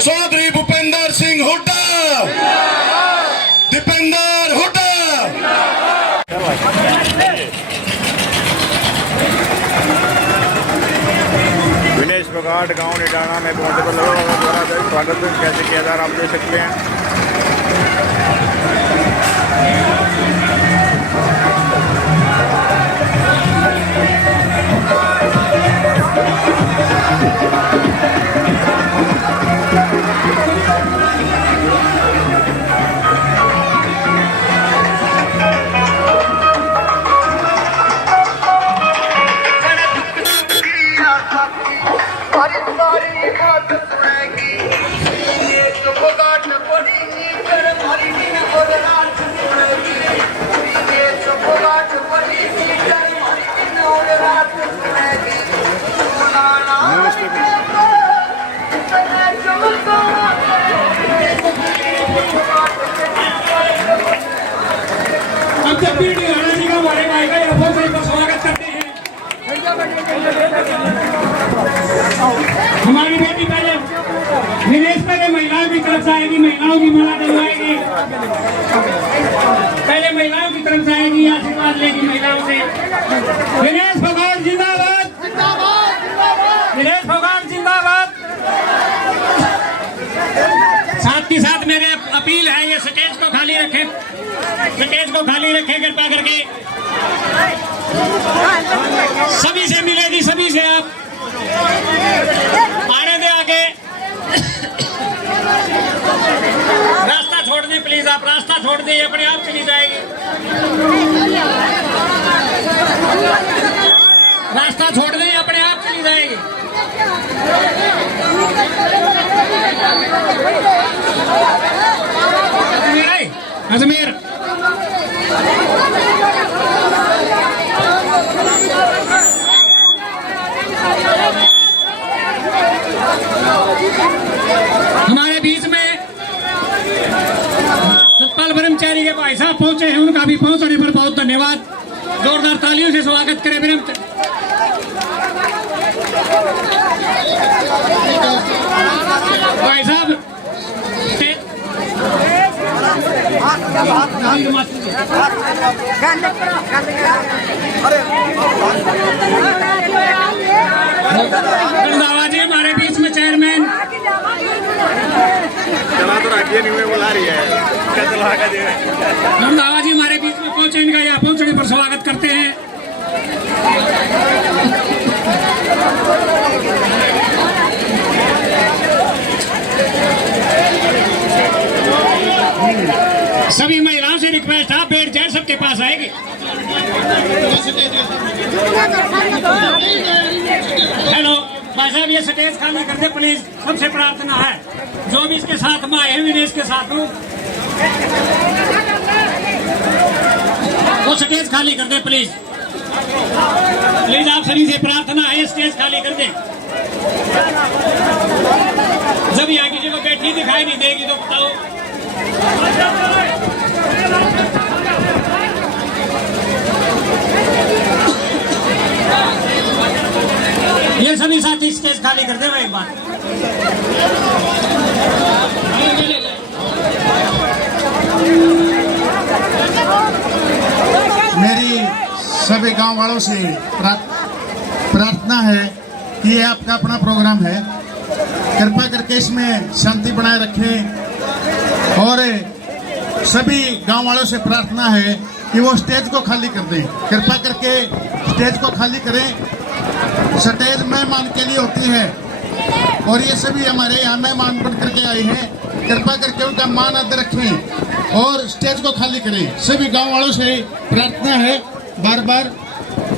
चौधरी भूपेंद्र सिंह हुड्डा, दीपेंद्र हुड्डा। विनेश फोगाट गांव निडाना में पहुंचे पर लोगों द्वारा स्वागत कैसे किया जा रहा आप देख सकते हैं। हमारी बेटी पहले विनेश पहले महिलाओं की तरफ से आएगी, महिलाओं की माला दिलवाएगी। पहले महिलाओं की तरफ से आएगी, आशीर्वाद लेगी महिलाओं से। विनेश फोगाट जिंदाबाद, विनेश फोगाट जिंदाबाद। साथ के साथ मेरे अपील है, ये स्टेज को खाली रखें, स्टेज को खाली रखें कृपा करके। सभी से मिलेगी, सभी से आप आने दे आगे। रास्ता छोड़ दें प्लीज, आप रास्ता छोड़ दें, अपने आप चली जाएगी। रास्ता छोड़ दें, अपने आप चली जाएगी। अजमेर हमारे बीच में सतपाल ब्रह्मचारी के भाई साहब पहुंचे हैं, उनका भी पहुंचने पर बहुत धन्यवाद। जोरदार तालियों से स्वागत करें भाई साहब। रंधावा जी हमारे बीच में चेयरमैन बुला रही है। रंधावा जी हमारे बीच में पहुंचे, इनका यहाँ पहुंचने पर स्वागत करते हैं। सभी महिलाओं से रिक्वेस्ट, आप बैठ जाए, सबके पास आएगी। हेलो भाई साहब, ये स्टेज खाली कर दे प्लीज, सबसे प्रार्थना है। जो भी इसके साथ में आए हैं, विनेश के साथ हूँ, वो स्टेज खाली कर दे प्लीज, प्लीज आप सभी से प्रार्थना है, स्टेज खाली कर दे। जब यहाँ किसी को बैठी दिखाई नहीं देगी तो बताओ। ये सभी साथी स्टेज खाली कर दे एक बार। मेरी सभी गांव वालों से प्रार्थना है कि ये आपका अपना प्रोग्राम है, कृपा करके इसमें शांति बनाए रखें। और सभी गांव वालों से प्रार्थना है कि वो स्टेज को खाली कर दें, कृपा करके स्टेज को खाली करें। स्टेज मेहमान के लिए होती है और ये सभी हमारे यहाँ मेहमान बन करके आए हैं, कृपा करके उनका मान आदर रखें और स्टेज को खाली करें। सभी गांव वालों से प्रार्थना है बार बार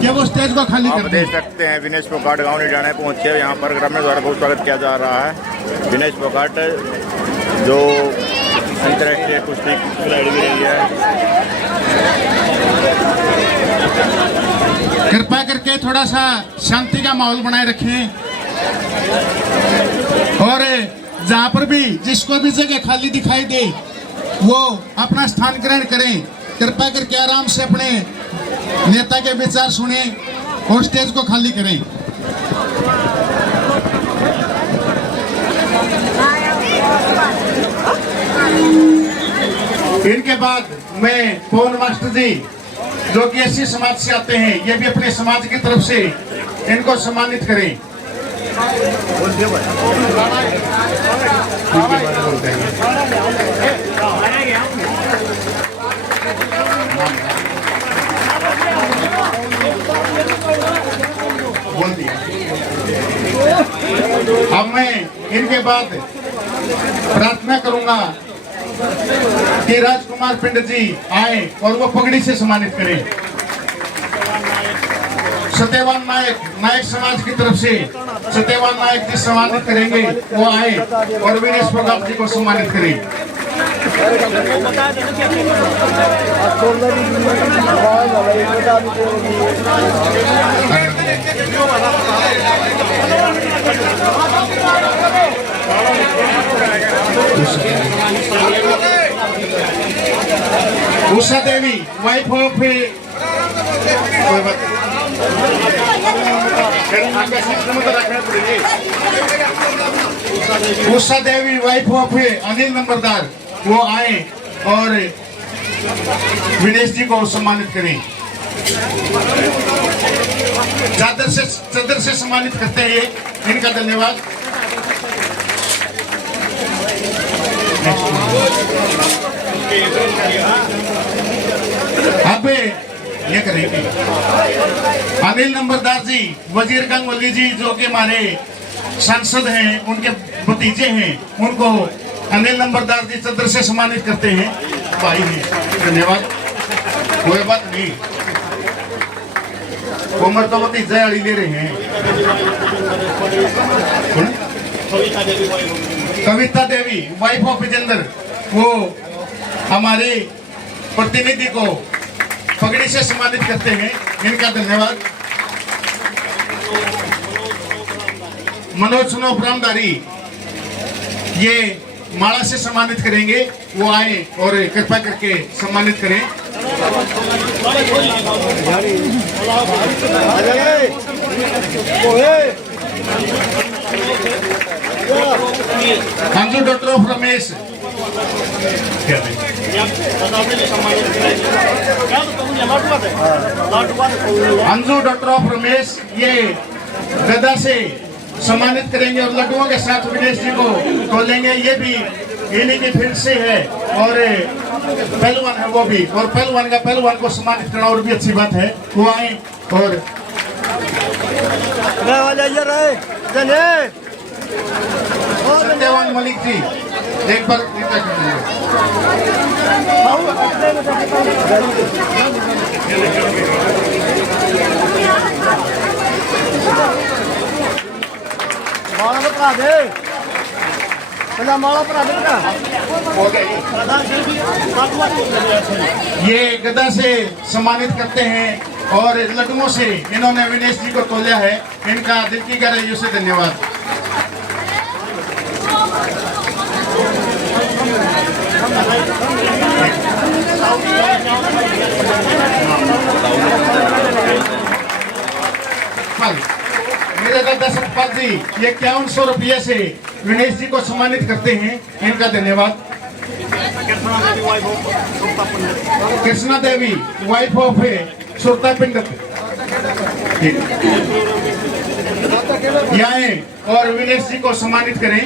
कि वो स्टेज को खाली कर देख सकते हैं विनेश फोगाट गांव निडाना पहुंचे, यहाँ पर ग्रामीण द्वारा बहुत स्वागत किया जा रहा है। विनेश फोगाट जो अंतर्राष्ट्रीय कुश्ती खिलाड़ी भी रही है। कृपा करके थोड़ा सा शांति का माहौल बनाए रखें और जहाँ पर भी जिसको भी जगह खाली दिखाई दे वो अपना स्थान ग्रहण करें। कृपा करके आराम से अपने नेता के विचार सुने और स्टेज को खाली करें। इनके बाद मैं पवन मास्टर जी जो कि एससी समाज से आते हैं, ये भी अपने समाज की तरफ से इनको सम्मानित करें। बोल दिया। अब मैं इनके बाद प्रार्थना करूंगा कि राजकुमार पिंड जी आए और वो पगड़ी से सम्मानित करें। सत्यवान नायक, नायक समाज की तरफ से सत्यवान नायक जी सम्मानित करेंगे, वो आए और विनेश फोगाट जी को सम्मानित करें। Usha Devi, wife of Usha Devi, wife of Anil Nambardar, वो आए और विनेश जी को सम्मानित करें। चादर से सम्मानित करते हैं, इनका धन्यवाद। अब ये करेंगे अनिल नंबरदार जी, वजीर गंगवली जी जो कि हमारे सांसद हैं, उनके भतीजे हैं, उनको अनिल नंबरदार जी चादर से सम्मानित करते हैं। भाई हैं, धन्यवाद। कोई बात नहीं, उम्र तो भतीजा वाली ले रहे हैं। कविता देवी, वाइफ ऑफ विजेंद्र, वो हमारे प्रतिनिधि को पगड़ी से सम्मानित करते हैं, इनका धन्यवाद। मनोज सुनो ब्राह्मदारी, ये माला से सम्मानित करेंगे, वो आए और कृपा करके सम्मानित करें। Anju doctor of Ramesh, Anju doctor of Ramesh, ये गदा से सम्मानित करेंगे और लड्डुओं के साथ विनेश जी को तोलेंगे। ये भी इन्हीं की फील्ड से है और पहलवान है वो भी, और पहलवान को सम्मानित करना और भी अच्छी बात है। वो आए और सत्यवान मलिक जी एक बार ये गदा से सम्मानित करते हैं और लड्डुओं से इन्होंने विनेश जी को तोला है, इनका दिल की गहराइयों से धन्यवाद। मेरे दादा सतपाल जी ये 5100 रुपये से विनेश जी को सम्मानित करते हैं, इनका धन्यवाद। कृष्णा देवी, वाइफ ऑफ सुरता पिंड, आए और विनेश जी को सम्मानित करें।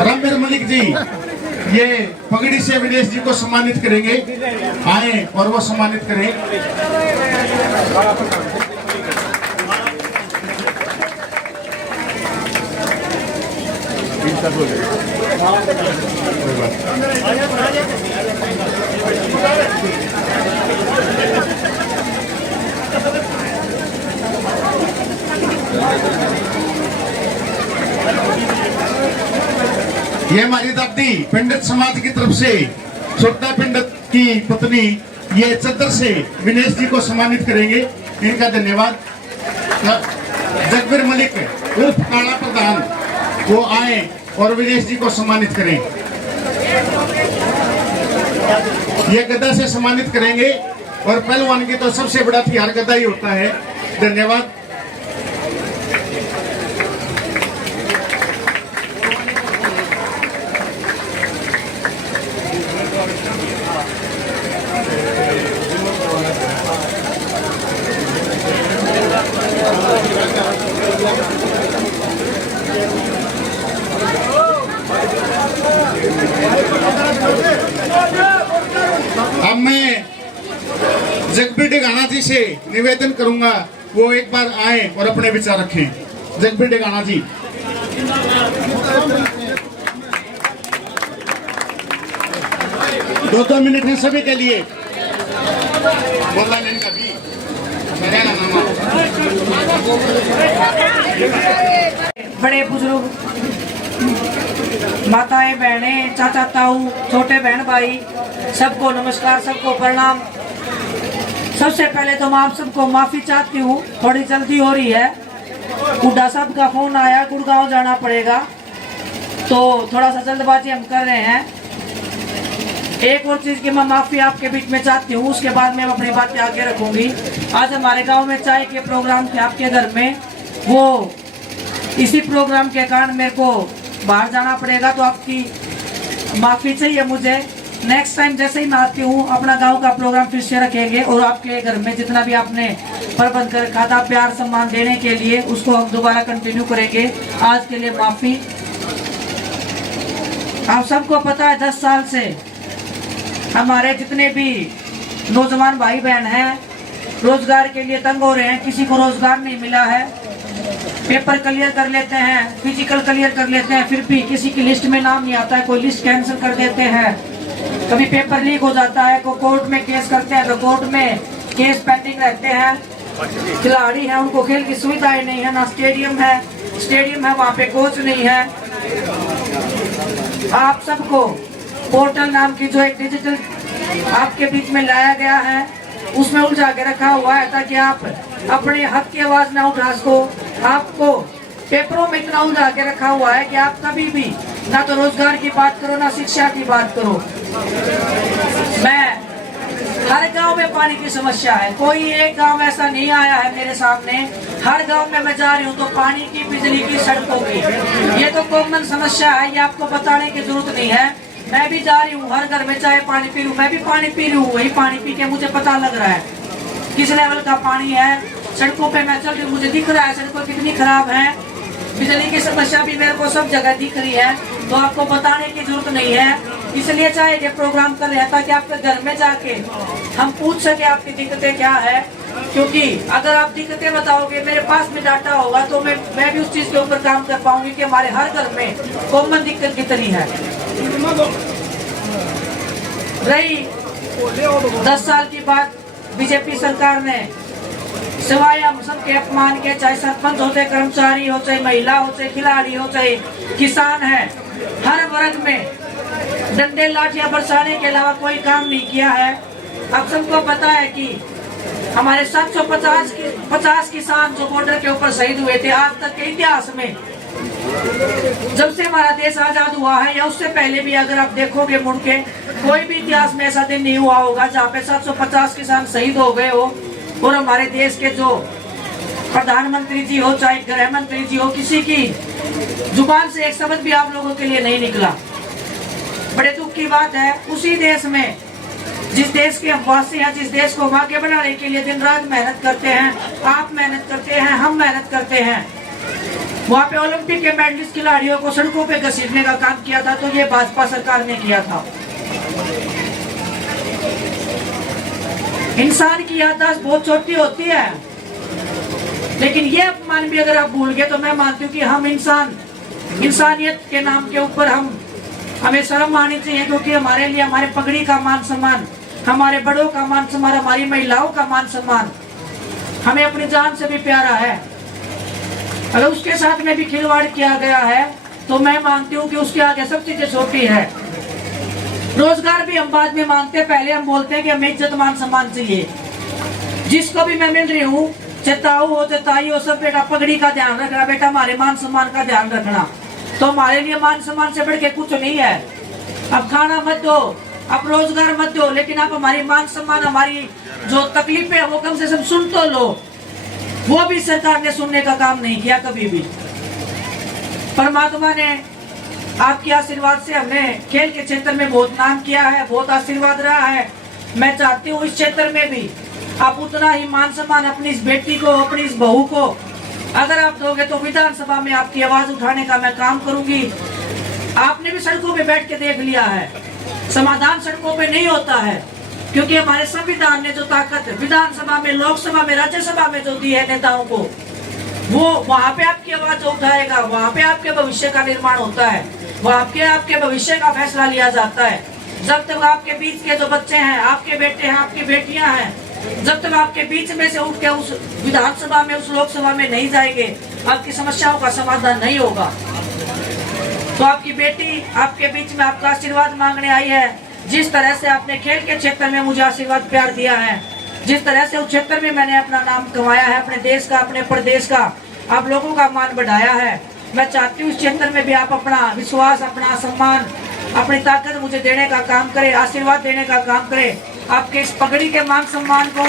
रामवीर मलिक जी ये पगड़ी से विनेश जी को सम्मानित करेंगे, आए और वो सम्मानित करें। ये हमारी दादी पंडित समाज की तरफ से छोटा पंडित की पत्नी ये चादर से विनेश जी को सम्मानित करेंगे, इनका धन्यवाद। जगबीर मलिक उर्फ काला प्रधान, वो आए और विनेश जी को सम्मानित करें। ये गदा से सम्मानित करेंगे और पहलवान की तो सबसे बड़ा हथियार गदा ही होता है। धन्यवाद। अब मैं जगबीर डेगाना जी से निवेदन करूंगा वो एक बार आए और अपने विचार रखें। जगबीर डेगाना जी। दो मिनट है सभी के लिए। बोलना नहीं कभी। बड़े बुजुर्ग, माताएं, बहनें, चाचा ताऊ, छोटे बहन भाई, सबको नमस्कार, सबको प्रणाम। सबसे पहले तो मैं आप सबको माफी चाहती हूँ, थोड़ी जल्दी हो रही है। हुड्डा साहब का फोन आया, गुड़गांव जाना पड़ेगा, तो थोड़ा सा जल्दबाजी हम कर रहे हैं। एक और चीज की मैं माफी आपके बीच में चाहती हूँ, उसके बाद मैं अपनी बातें आगे रखूंगी। आज हमारे गांव में चाय के प्रोग्राम थे आपके घर में, वो इसी प्रोग्राम के कारण मेरे को बाहर जाना पड़ेगा, तो आपकी माफी चाहिए मुझे। नेक्स्ट टाइम जैसे ही मैं आती हूँ, अपना गांव का प्रोग्राम फिर से रखेंगे और आपके घर में जितना भी आपने प्रबंध कर रखा था प्यार सम्मान देने के लिए, उसको हम दोबारा कंटिन्यू करेंगे। आज के लिए माफी। आप सबको पता है 10 साल से हमारे जितने भी नौजवान भाई बहन हैं रोजगार के लिए तंग हो रहे हैं, किसी को रोजगार नहीं मिला है। पेपर क्लियर कर लेते हैं, फिजिकल क्लियर कर लेते हैं, फिर भी किसी की लिस्ट में नाम नहीं आता है, कोई लिस्ट कैंसिल कर देते हैं। कभी पेपर लीक हो जाता है, कोई कोर्ट में केस करते हैं तो कोर्ट में केस पेंडिंग रहते हैं। खिलाड़ी हैं, उनको खेल की सुविधाएं नहीं है, ना स्टेडियम है, वहाँ पे कोच नहीं है। आप सबको पोर्टल नाम की जो एक डिजिटल आपके बीच में लाया गया है, उसमें उलझा के रखा हुआ है ताकि आप अपने हक की आवाज ना उठा सको। आपको पेपरों में इतना उलझा के रखा हुआ है कि आप कभी भी ना तो रोजगार की बात करो, ना शिक्षा की बात करो। मैं हर गांव में पानी की समस्या है, कोई एक गांव ऐसा नहीं आया है मेरे सामने। हर गांव में मैं जा रही हूँ तो पानी की, बिजली की, सड़कों की, ये तो कॉमन समस्या है, ये आपको बताने की जरूरत नहीं है। मैं भी जा रही हूँ, हर घर में चाहे पानी पी लूँ, मैं भी पानी पी रही हूँ, वही पानी पी के मुझे पता लग रहा है किस लेवल का पानी है। सड़कों पे मैं चल रही हूँ, मुझे दिख रहा है सड़कों कितनी खराब है। बिजली की समस्या भी मेरे को सब जगह दिख रही है, तो आपको बताने की जरूरत नहीं है। इसलिए चाहे ये प्रोग्राम कर रहे हैं ताकि आपके घर में जाके हम पूछ सके आपकी दिक्कतें क्या है, क्योंकि अगर आप दिक्कतें बताओगे, मेरे पास में डाटा होगा, तो मैं भी उस चीज के ऊपर काम कर पाऊंगी कि हमारे हर घर में कॉमन दिक्कत कितनी है। रही 10 साल की बात, बीजेपी सरकार ने सिवाय हम सबके अपमान के, चाहे सरपंच हो, चाहे कर्मचारी हो, चाहे महिला हो, चाहे खिलाड़ी हो, चाहे किसान है, हर वर्ग में डंडे लाठियां बरसाने के अलावा कोई काम नहीं किया है। अब सबको पता है कि हमारे 750 किसान जो बॉर्डर के ऊपर शहीद हुए थे, आज तक के इतिहास में जब से हमारा देश आजाद हुआ है या उससे पहले भी अगर आप देखोगे मुड़ के, कोई भी इतिहास में ऐसा दिन नहीं हुआ होगा जहाँ पे 750 किसान शहीद हो गए हो और हमारे देश के जो प्रधानमंत्री जी हो, चाहे गृह मंत्री जी हो, किसी की जुबान से एक शब्द भी आप लोगों के लिए नहीं निकला। बड़े दुख की बात है, उसी देश में, जिस देश के हम वासी हैं, जिस देश को आगे बढ़ाने के लिए दिन रात मेहनत करते हैं, आप मेहनत करते हैं, हम मेहनत करते हैं, वहाँ पे ओलंपिक के मेडलिस्ट खिलाड़ियों को सड़कों पे घसीटने का काम किया था, तो ये भाजपा सरकार ने किया था। इंसान की याददाश्त बहुत छोटी होती है, लेकिन ये अपमान भी अगर आप भूल गए तो मैं मानती हूँ कि हम इंसानियत के नाम के ऊपर हमें शर्म आनी चाहिए, क्योंकि हमारे लिए हमारे पगड़ी का मान सम्मान, हमारे बड़ों का मान सम्मान, हमारी महिलाओं का मान सम्मान हमें अपनी जान से भी प्यारा है। अगर उसके साथ में भी खिलवाड़ किया गया है तो मैं मानती हूँ कि उसके आगे सब चीजें छोटी है। रोजगार भी हम बाद में मांगते, पहले हम बोलते हैं कि हमें इज्जत मान सम्मान चाहिए। जिसको भी मैं मिल रही हूँ, चेताऊ हो, चेताई हो, सब बेटा पगड़ी का ध्यान रखना, बेटा हमारे मान सम्मान का ध्यान रखना। तो हमारे लिए मान सम्मान से बढ़ के कुछ नहीं है। अब खाना मत दो, आप रोजगार मत दो, लेकिन आप हमारी मान सम्मान, हमारी जो तकलीफें है वो कम से कम सुन तो लो। वो भी सरकार ने सुनने का काम नहीं किया कभी भी। परमात्मा ने आपके आशीर्वाद से हमने खेल के क्षेत्र में बहुत नाम किया है, बहुत आशीर्वाद रहा है। मैं चाहती हूँ इस क्षेत्र में भी आप उतना ही मान सम्मान अपनी इस बेटी को, अपनी इस बहू को अगर आप दोगे तो विधानसभा में आपकी आवाज उठाने का मैं काम करूंगी। आपने भी सड़कों पे बैठ के देख लिया है, समाधान सड़कों पे नहीं होता है, क्योंकि हमारे संविधान ने जो ताकत विधानसभा में, लोकसभा में, राज्यसभा में जो दी है नेताओं को, वो वहाँ पे आपकी आवाज उठाएगा, वहाँ पे आपके भविष्य का निर्माण होता है, वहाँ पे आपके भविष्य का फैसला लिया जाता है। जब तक आपके बीच के जो बच्चे हैं, आपके बेटे हैं, आपकी बेटियां हैं, जब तक आपके बीच में से उठ के उस विधानसभा में, उस लोकसभा में नहीं जाएंगे, आपकी समस्याओं का समाधान नहीं होगा। तो आपकी बेटी आपके बीच में आपका आशीर्वाद मांगने आई है। जिस तरह से आपने खेल के क्षेत्र में मुझे आशीर्वाद प्यार दिया है, जिस तरह से उस क्षेत्र में मैंने अपना नाम कमाया है, अपने देश का, अपने प्रदेश का, आप लोगों का मान बढ़ाया है, मैं चाहती हूँ इस क्षेत्र में भी आप अपना विश्वास, अपना सम्मान, अपनी ताकत मुझे देने का काम करें, आशीर्वाद देने का काम करें। आपके इस पगड़ी के मान सम्मान को,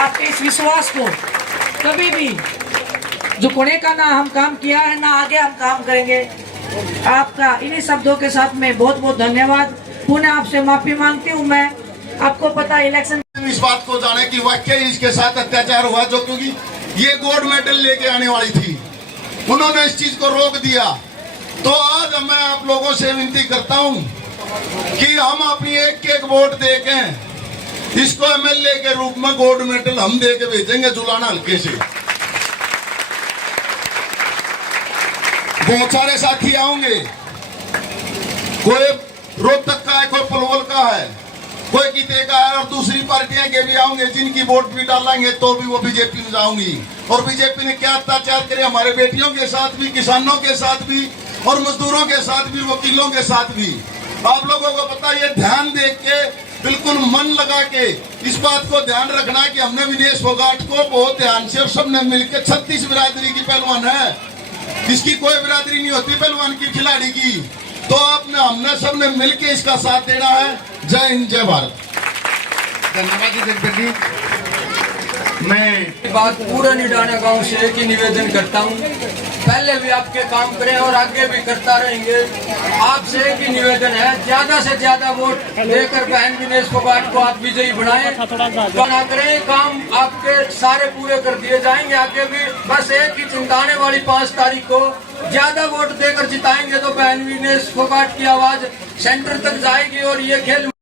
आपके इस विश्वास को कभी भी झुकने का ना हम काम किया है, ना आगे हम काम करेंगे। आपका इन्हीं शब्दों के साथ में बहुत बहुत धन्यवाद। पुनः आपसे माफी मांगती हूँ। मैं आपको पता है इलेक्शन इस बात को जाने कि वाकई इसके साथ अत्याचार हुआ, जो क्योंकि ये गोल्ड मेडल लेके आने वाली थी, उन्होंने इस चीज को रोक दिया। तो आज मैं आप लोगों से विनती करता हूं कि हम अपनी एक वोट देके इसको एमएलए के रूप में गोल्ड मेडल हम दे के भेजेंगे जुलाना हल्के से। बहुत सारे साथी आएंगे, कोई रोहतक का है, कोई पलवल का है, कोई किते का है, और दूसरी पार्टियां के भी आएंगे जिनकी वोट भी डालेंगे तो भी वो बीजेपी में जाऊंगी। और बीजेपी ने क्या अत्याचार करे हमारे बेटियों के साथ भी, किसानों के साथ भी, और मजदूरों के साथ भी, वकीलों के साथ भी। आप लोगों को पता, ये ध्यान देख के बिल्कुल मन लगा के इस बात को ध्यान रखना कि हमने विनेश फोगाट को बहुत ध्यान से और सबने मिलकर 36 बिरादरी की पहलवान है, इसकी कोई बिरादरी नहीं होती पहलवान की, खिलाड़ी की। तो आपने हमने सबने मिलकर इसका साथ देना है। जय हिंद, जय भारत। धन्यवाद जी। मैं बात पूरा निडाना गांव से एक ही निवेदन करता हूं, पहले भी आपके काम करें और आगे भी करता रहेंगे। आपसे एक ही निवेदन है, ज्यादा से ज्यादा वोट देकर बहन विनेश फोगाट को आप विजयी बनाएं। बना करें, काम आपके सारे पूरे कर दिए जाएंगे। आगे भी बस एक ही चिंता, आने वाली 5 तारीख को ज्यादा वोट देकर जिताएंगे तो बहन विनेश फोगाट की आवाज सेंटर तक जाएगी और ये खेल